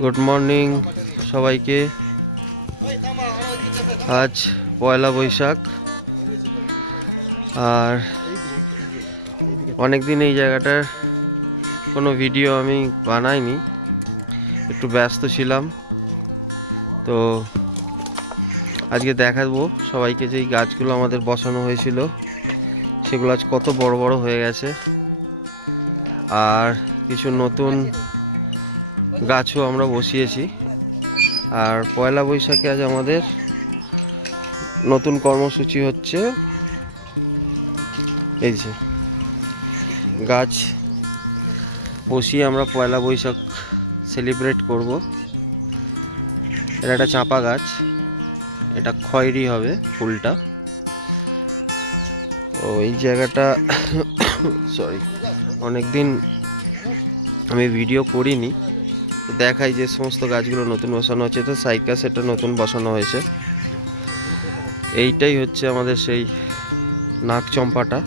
Good morning সবাইকে। আজ পয়লা বৈশাখ, আর অনেকদিন এই জায়গাটার কোনো ভিডিও আমি বানাইনি, একটু ব্যস্ত ছিলাম। তো আজকে দেখাবো সবাইকে যে এই গাছগুলো আমাদের বসানো হয়েছিল সেগুলো আজ কত বড় বড় হয়ে গেছে, আর কিছু নতুন গাছও আমরা বসিয়েছি। আর পয়লা বৈশাখে আজ আমাদের নতুন কর্মসূচি হচ্ছে এই যে গাছ বসিয়ে আমরা পয়লা বৈশাখ সেলিব্রেট করব। এটা একটা চাঁপা গাছ, এটা খয়েরি হবে ফুলটা। তো এই জায়গাটা সরি, অনেকদিন আমি ভিডিও করিনি, তো দেখাই যে সমস্ত গাছগুলো নতুন বসানো হচ্ছে। তো সাইকাস এটা নতুন বসানো হয়েছে। এইটাই হচ্ছে আমাদের সেই নাক চম্পাটা,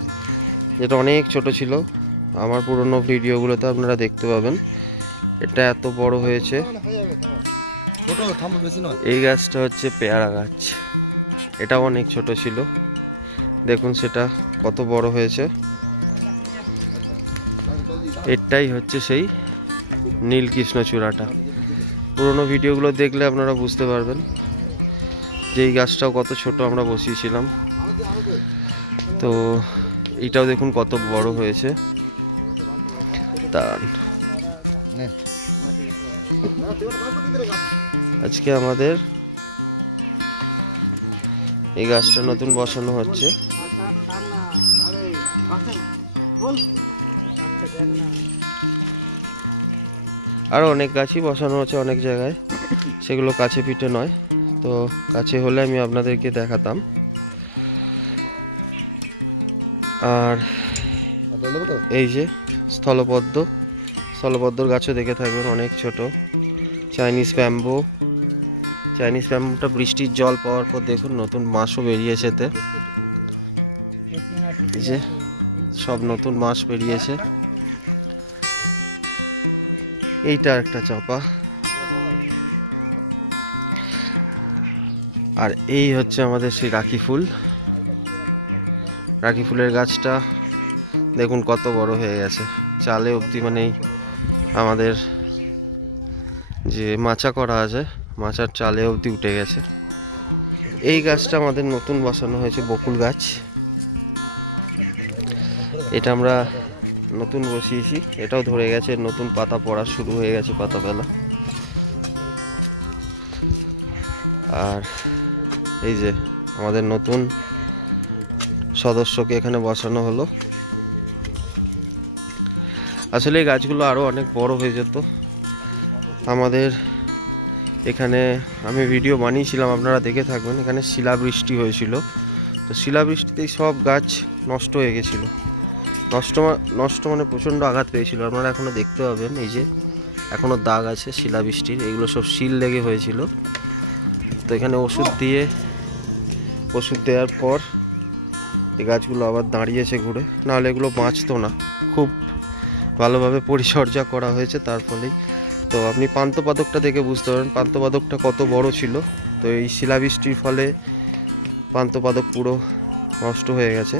যেটা অনেক ছোট ছিল। আমার পুরনো ভিডিওগুলোতে আপনারা দেখতে পাবেন এটা এত বড় হয়েছে। এই গাছটা হচ্ছে পেয়ারা গাছ, এটাও অনেক ছোট ছিল, দেখুন সেটা কত বড় হয়েছে। এটাই হচ্ছে সেই নীলকৃষ্ণচূড়াটা। পুরনো ভিডিওগুলো দেখলে আপনারা বুঝতে পারবেন যে এই গাছটাও কত ছোট আমরা বসিয়েছিলাম। তো এইটাও দেখুন কত বড় হয়েছে। তার আজকে আমাদের এই গাছটা নতুন বসানো হচ্ছে। আরও অনেক গাছই বসানো হচ্ছে অনেক জায়গায়, সেগুলো কাছে পিঠে নয়, তো কাছে হলে আমি আপনাদেরকে দেখাতাম। আর এই যে স্থলপদ্মর গাছও দেখে থাকবেন, অনেক ছোট। চাইনিজ ব্যাম্বুটা বৃষ্টির জল পাওয়ার পর দেখুন নতুন মাছও বেরিয়েছে এতে। এই যে সব নতুন মাছ বেরিয়েছে। এইটা একটা চাপা, আর এই হচ্ছে আমাদের সেই রাখি ফুলের গাছটা দেখুন কত বড় হয়ে গেছে, চালে অবধি, মানে আমাদের যে মাচা করা আছে মাচার চালে অবধি উঠে গেছে। এই গাছটা আমাদের নতুন বসানো হয়েছে, বকুল গাছ। এটা আমরা নতুন বসিয়েছি, এটাও ধরে গেছে, নতুন পাতা পড়া শুরু হয়ে গেছে, পাতা ফেলা। আর এই যে আমাদের নতুন সদস্যকে এখানে বসানো হলো। আসলে এই গাছগুলো আরও অনেক বড় হয়ে যেত। আমাদের এখানে আমি ভিডিও বানিয়েছিলাম, আপনারা দেখে থাকবেন। এখানে শিলাবৃষ্টি হয়েছিল, তো শিলাবৃষ্টিতেই সব গাছ নষ্ট হয়ে গেছিলো। নষ্ট মানে প্রচণ্ড আঘাত পেয়েছিল। আপনারা এখনও দেখতে পাবেন, এই যে এখনও দাগ আছে শিলাবৃষ্টির, এগুলো সব শিল লেগে হয়েছিল। তো এখানে ওষুধ দেওয়ার পর এই গাছগুলো আবার দাঁড়িয়েছে ঘুরে, নাহলে এগুলো বাঁচতো না। খুব ভালোভাবে পরিচর্যা করা হয়েছে তার ফলেই। তো আপনি পান্থপাদকটা দেখে বুঝতে পারেন পান্থপাদকটা কত বড় ছিল। তো এই শিলাবৃষ্টির ফলে পান্থপাদক পুরো নষ্ট হয়ে গেছে।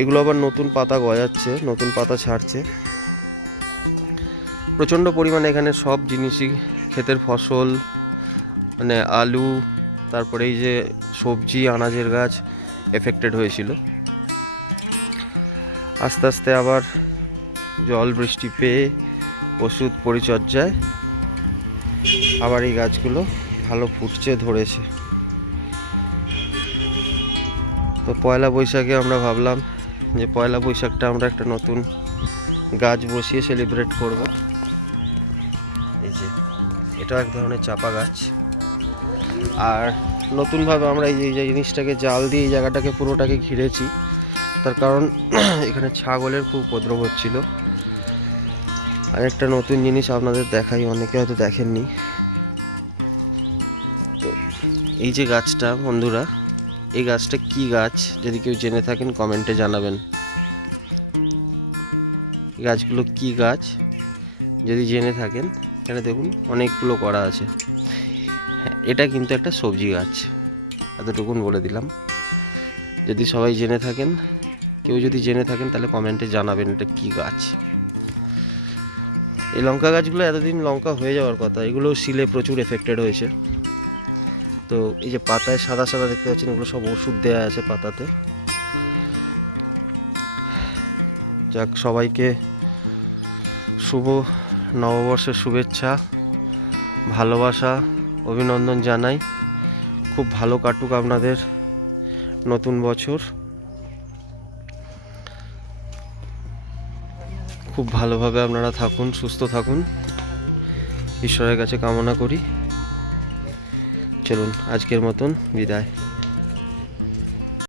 এগুলো আবার নতুন পাতা গজাচ্ছে, নতুন পাতা ছাড়ছে প্রচণ্ড পরিমাণে। এখানে সব জিনিসই, ক্ষেতের ফসল, মানে আলু, তারপরে এই যে সবজি আনাজের গাছ এফেক্টেড হয়েছিল। আস্তে আস্তে আবার জল বৃষ্টি পেয়ে ওষুধ পরিচর্যায় আবার এই গাছগুলো ভালো ফুটছে, ধরেছে। তো পয়লা বৈশাখে আমরা ভাবলাম যে পয়লা বৈশাখটা আমরা একটা নতুন গাছ বসিয়ে সেলিব্রেট করব। এই যে এটা এক ধরনের চাপা গাছ। আর নতুনভাবে আমরা এই যে জিনিসটাকে জাল দিয়ে এই জায়গাটাকে পুরোটাকে ঘিরেছি, তার কারণ এখানে ছাগলের খুব উপদ্রব হচ্ছিল। আর একটা নতুন জিনিস আপনাদের দেখাই, অনেকে হয়তো দেখেননি। তো এই যে গাছটা বন্ধুরা, এই গাছটা কি গাছ যদি কেউ জেনে থাকেন কমেন্টে জানাবেন। এই গাছগুলো কি গাছ যদি জেনে থাকেন, এখানে দেখুন অনেকগুলো করা আছে। হ্যাঁ, এটা কিন্তু একটা সবজি গাছ, এতটুকুন বলে দিলাম। যদি সবাই জেনে থাকেন, কেউ যদি জেনে থাকেন তাহলে কমেন্টে জানাবেন এটা কি গাছ। এই লঙ্কা গাছগুলো এতদিন লঙ্কা হয়ে যাওয়ার কথা, এগুলো শিলে প্রচুর এফেক্টেড হয়েছে। তো এই যে পাতায় সাদা সাদা দেখতে পাচ্ছেন, এগুলো সব ওষুধ দেওয়া আছে পাতাতে। যাক, সবাইকে শুভ নববর্ষের শুভেচ্ছা, ভালোবাসা, অভিনন্দন জানাই। খুব ভালো কাটুক আপনাদের নতুন বছর, খুব ভালোভাবে আপনারা থাকুন, সুস্থ থাকুন, ঈশ্বরের কাছে কামনা করি। চলুন আজকের মতন বিদায়।